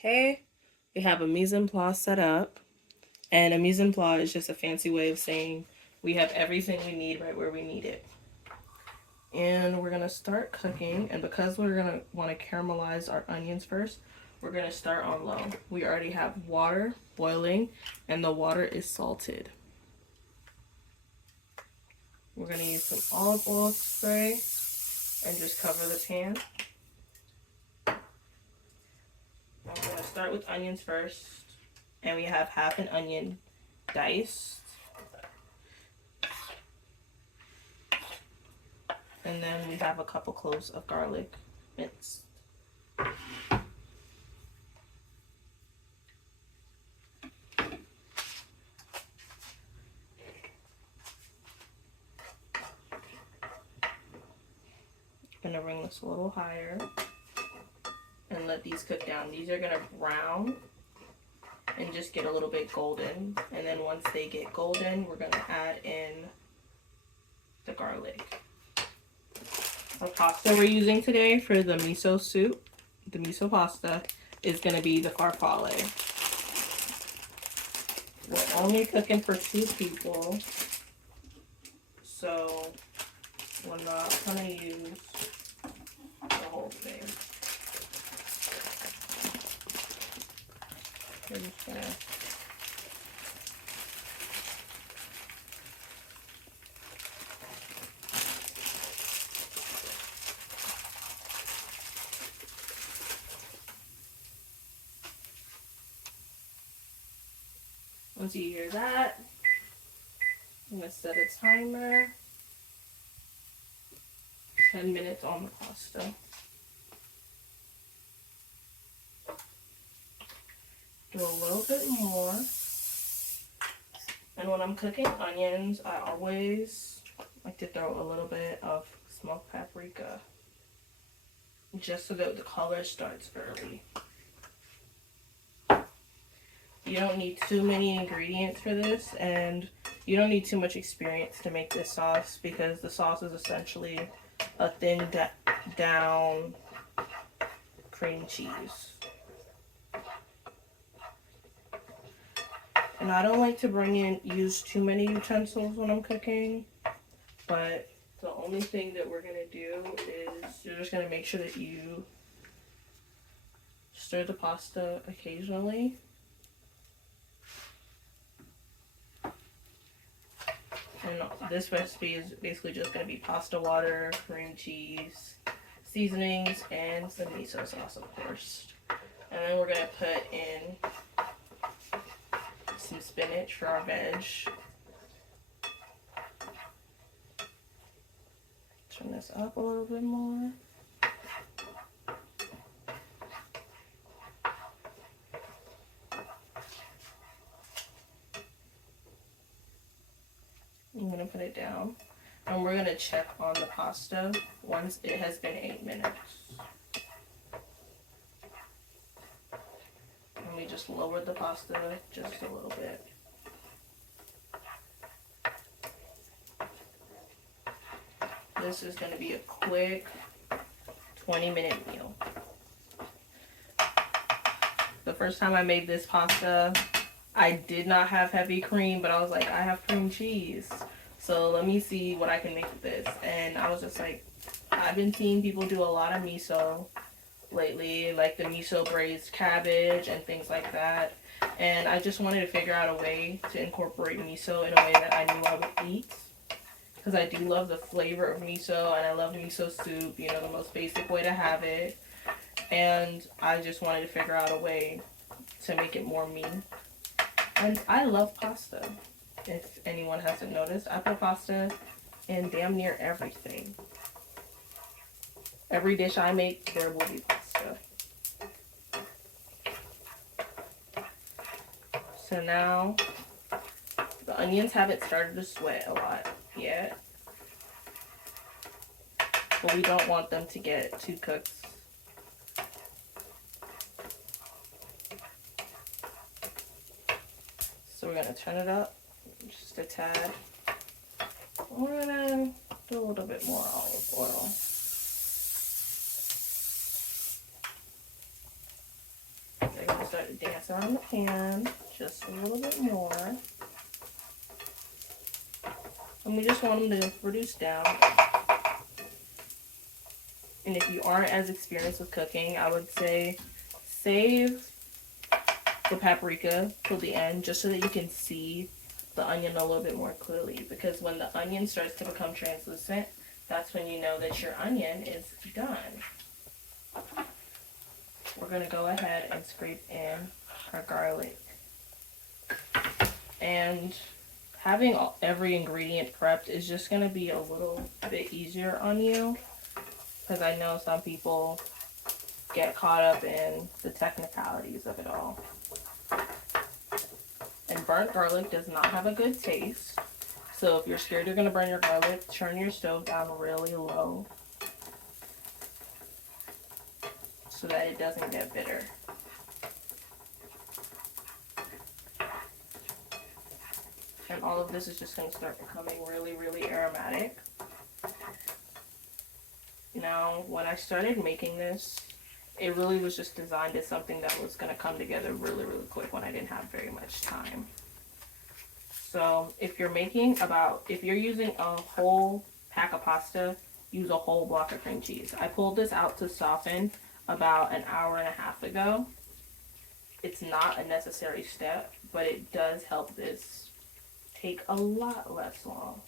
Okay, we have a mise en place set up, and a mise en place is just a fancy way of saying we have everything we need right where we need it. And we're gonna start cooking, and because we're gonna want to caramelize our onions first, we're gonna start on low. We already have water boiling, and the water is salted. We're gonna use some olive oil spray and just cover the pan. I'm gonna start with onions first, and we have half an onion diced. And then we have a couple cloves of garlic minced. I'm gonna bring this a little higher and let these cook down. These are gonna brown and just get a little bit golden. And then once they get golden, we're gonna add in the garlic. The pasta we're using today for the miso soup, the miso pasta, is gonna be the farfalle. We're only cooking for 2 people, so we're not gonna use the whole thing. We're just gonna once you hear that, I'm gonna set a timer. 10 minutes on the pasta. Do a little bit more. And when I'm cooking onions, I always like to throw a little bit of smoked paprika, just so that the color starts early. You don't need too many ingredients for this, and you don't need too much experience to make this sauce, because the sauce is essentially a thin down cream cheese. And I don't like to use too many utensils when I'm cooking, but the only thing that we're gonna do is you're just gonna make sure that you stir the pasta occasionally. And this recipe is basically just gonna be pasta water, cream cheese, seasonings, and some miso sauce, of course. And then we're gonna put in some spinach for our veg. Turn this up a little bit more. I'm gonna put it down, and we're gonna check on the pasta once it has been 8 minutes. And we just lowered the pasta just a little bit. This is gonna be a quick 20-minute meal. The first time I made this pasta, I did not have heavy cream, but I was like, I have cream cheese, so let me see what I can make with this. And I was just like, I've been seeing people do a lot of miso lately, like the miso braised cabbage and things like that. And I just wanted to figure out a way to incorporate miso in a way that I knew I would eat, because I do love the flavor of miso, and I love miso soup, you know, the most basic way to have it. And I just wanted to figure out a way to make it more me. And I love pasta. If anyone hasn't noticed, I put pasta in damn near everything. Every dish I make, there will be pasta. So now, the onions haven't started to sweat a lot yet, but we don't want them to get too cooked. So we're gonna turn it up just a tad. We're gonna do a little bit more olive oil. There you start to dance around the pan just a little bit more. And we just want them to reduce down. And if you aren't as experienced with cooking, I would say save the paprika till the end just so that you can see the onion a little bit more clearly. Because when the onion starts to become translucent, that's when you know that your onion is done. We're going to go ahead and scrape in our garlic. And having every ingredient prepped is just going to be a little bit easier on you, because I know some people get caught up in the technicalities of it all. And burnt garlic does not have a good taste. So if you're scared you're going to burn your garlic, turn your stove down really low so that it doesn't get bitter. And all of this is just going to start becoming really, really aromatic. Now, when I started making this, it really was just designed as something that was going to come together really, really quick when I didn't have very much time. So if you're using a whole pack of pasta, use a whole block of cream cheese. I pulled this out to soften about an hour and a half ago. It's not a necessary step, but it does help this take a lot less long.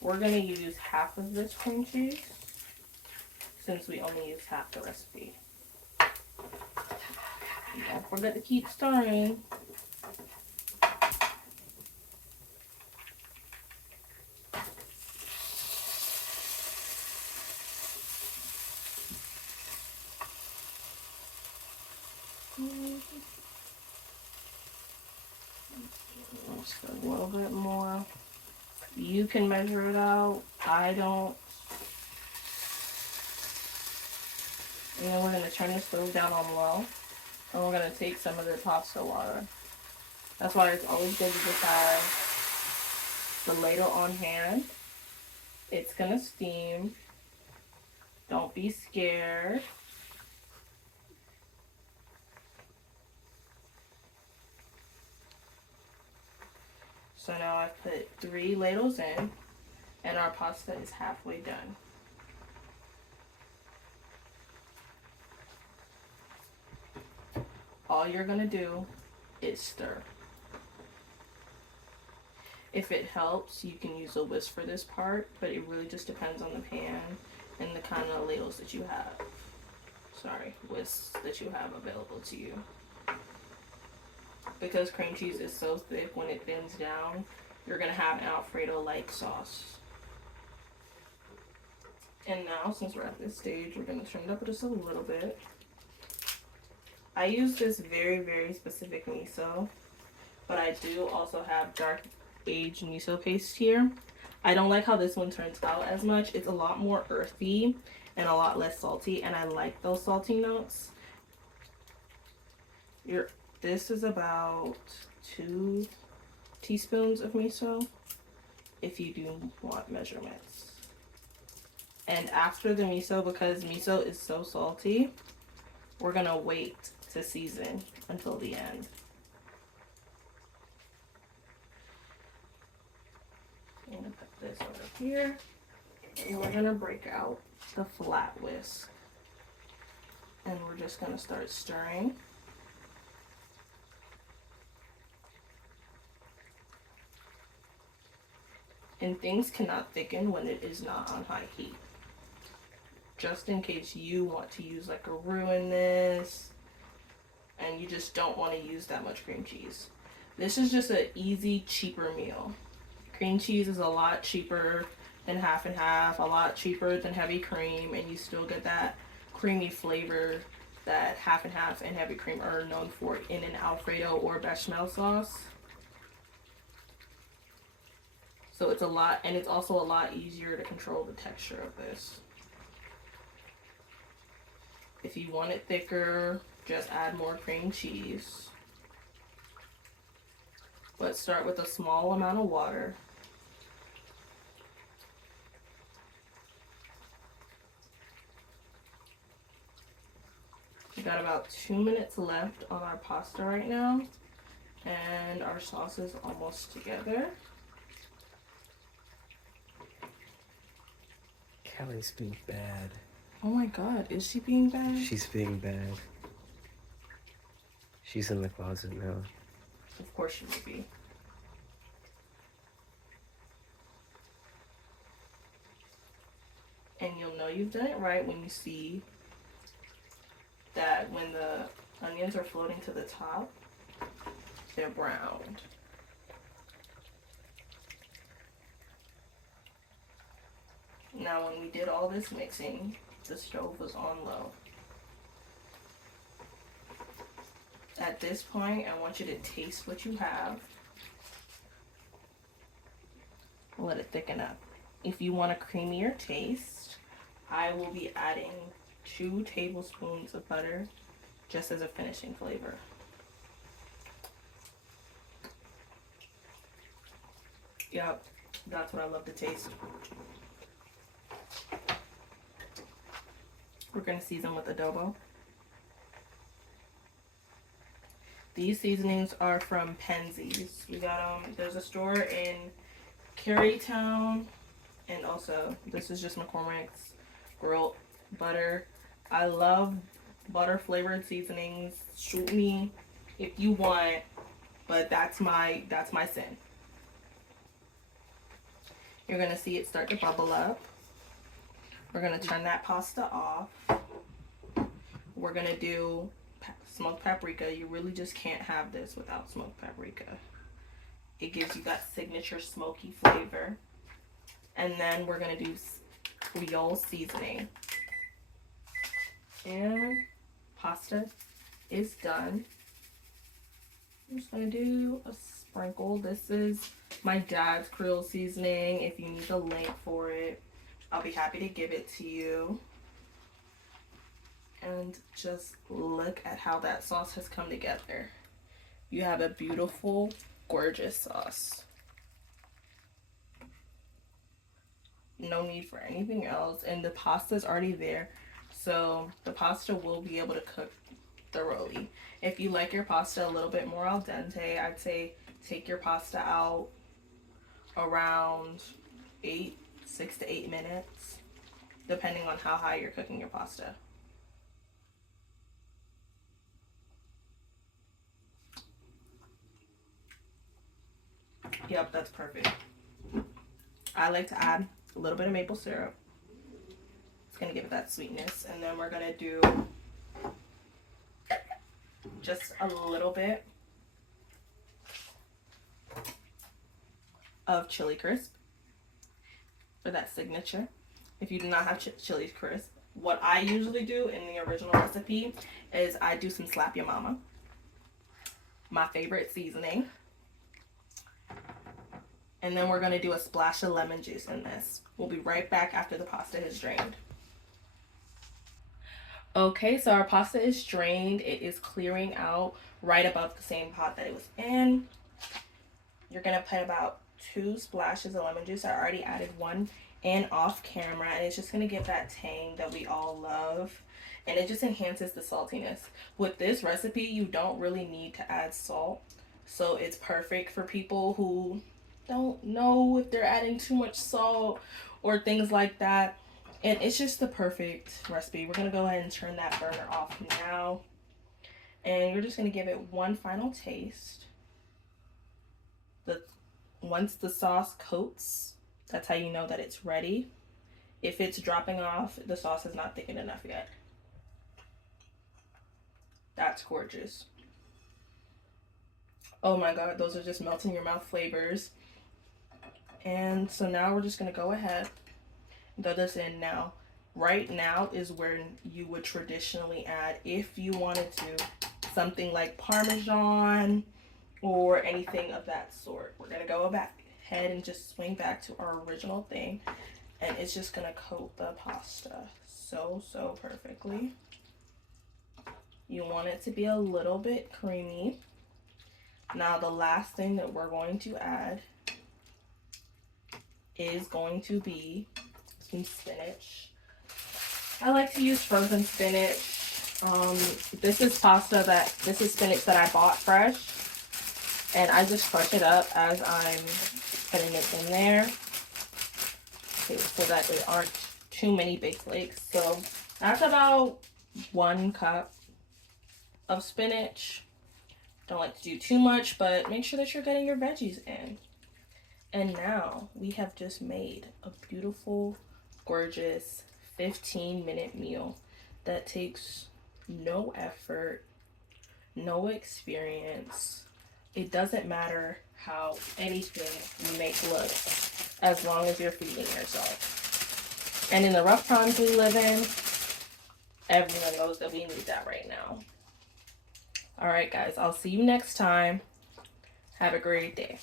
We're going to use half of this cream cheese since we only use half the recipe. Don't forget to keep stirring. Just a little bit more. You can measure it out. I don't. And then we're going to turn the stove down on low. And we're going to take some of the pasta water. That's why it's always good to just have the ladle on hand. It's going to steam. Don't be scared. So now I've put 3 ladles in, and our pasta is halfway done. All you're going to do is stir. If it helps, you can use a whisk for this part, but it really just depends on the pan and the kind of ladles that you have. Whisks that you have available to you. Because cream cheese is so thick, when it thins down, you're going to have an Alfredo-like sauce. And now, since we're at this stage, we're going to turn it up just a little bit. I use this very, very specific miso, but I do also have dark aged miso paste here. I don't like how this one turns out as much. It's a lot more earthy and a lot less salty, and I like those salty notes. This is about 2 teaspoons of miso if you do want measurements. And after the miso, because miso is so salty, we're gonna wait to season until the end. I'm gonna put this over here, and we're gonna break out the flat whisk, and we're just gonna start stirring. And things cannot thicken when it is not on high heat. Just in case you want to use like a roux in this and you just don't want to use that much cream cheese. This is just an easy, cheaper meal. Cream cheese is a lot cheaper than half and half, a lot cheaper than heavy cream, and you still get that creamy flavor that half and half and heavy cream are known for in an Alfredo or bechamel sauce. So it's a lot, and it's also a lot easier to control the texture of this. If you want it thicker, just add more cream cheese. But start with a small amount of water. got about 2 minutes left on our pasta right now, and our sauce is almost together. Callie's being bad. Oh my god, is she being bad? She's being bad. She's in the closet now. Of course she would be. And you'll know you've done it right when you see that when the onions are floating to the top, they're browned. Now when we did all this mixing, the stove was on low. At this point, I want you to taste what you have. Let it thicken up. If you want a creamier taste, I will be adding 2 tablespoons of butter just as a finishing flavor. Yep, that's what I love to taste. We're gonna season with adobo. These seasonings are from Penzeys. We got them. There's a store in Carytown, and also this is just McCormick's grilled butter. I love butter flavored seasonings. Shoot me if you want, but that's my sin. You're gonna see it start to bubble up. We're gonna turn that pasta off. We're gonna do smoked paprika. You really just can't have this without smoked paprika. It gives you that signature smoky flavor. And then we're gonna do Creole seasoning. And pasta is done. I'm just gonna do a sprinkle. This is my dad's Creole seasoning. If you need the link for it, I'll be happy to give it to you. And just look at how that sauce has come together. You have a beautiful, gorgeous sauce. No need for anything else, and the pasta is already there, so the pasta will be able to cook thoroughly. If you like your pasta a little bit more al dente, I'd say take your pasta out around 6 to 8 minutes, depending on how high you're cooking your pasta. Yep, that's perfect. I like to add a little bit of maple syrup. It's gonna give it that sweetness. And then we're gonna do just a little bit of chili crisp for that signature. If you do not have chili crisp, what I usually do in the original recipe is I do some Slap Your Mama, my favorite seasoning. And then we're gonna do a splash of lemon juice in this. We'll be right back after the pasta is drained. Okay, so our pasta is drained. It is clearing out right above the same pot that it was in. You're gonna put about 2 splashes of lemon juice. I already added 1 in off camera, and it's just gonna give that tang that we all love. And it just enhances the saltiness. With this recipe, you don't really need to add salt. So it's perfect for people who don't know if they're adding too much salt or things like that. And it's just the perfect recipe. We're gonna go ahead and turn that burner off now. And you're just gonna give it one final taste. Once the sauce coats, that's how you know that it's ready. If it's dropping off, the sauce is not thickened enough yet. That's gorgeous. Oh my god, those are just melt in your mouth flavors. And so now we're just gonna go ahead and throw this in now. Right now is where you would traditionally add, if you wanted to, something like Parmesan or anything of that sort. We're gonna go back ahead and just swing back to our original thing, and it's just gonna coat the pasta so perfectly. You want it to be a little bit creamy. Now the last thing that we're going to add is going to be some spinach. I like to use frozen spinach. This is spinach that I bought fresh, and I just crush it up as I'm putting it in there, okay, so that there aren't too many big flakes. So that's about 1 cup of spinach. Don't like to do too much, but make sure that you're getting your veggies in. And now we have just made a beautiful, gorgeous 15-minute meal that takes no effort, no experience. It doesn't matter how anything you make look, as long as you're feeding yourself. And in the rough times we live in, everyone knows that we need that right now. All right, guys, I'll see you next time. Have a great day.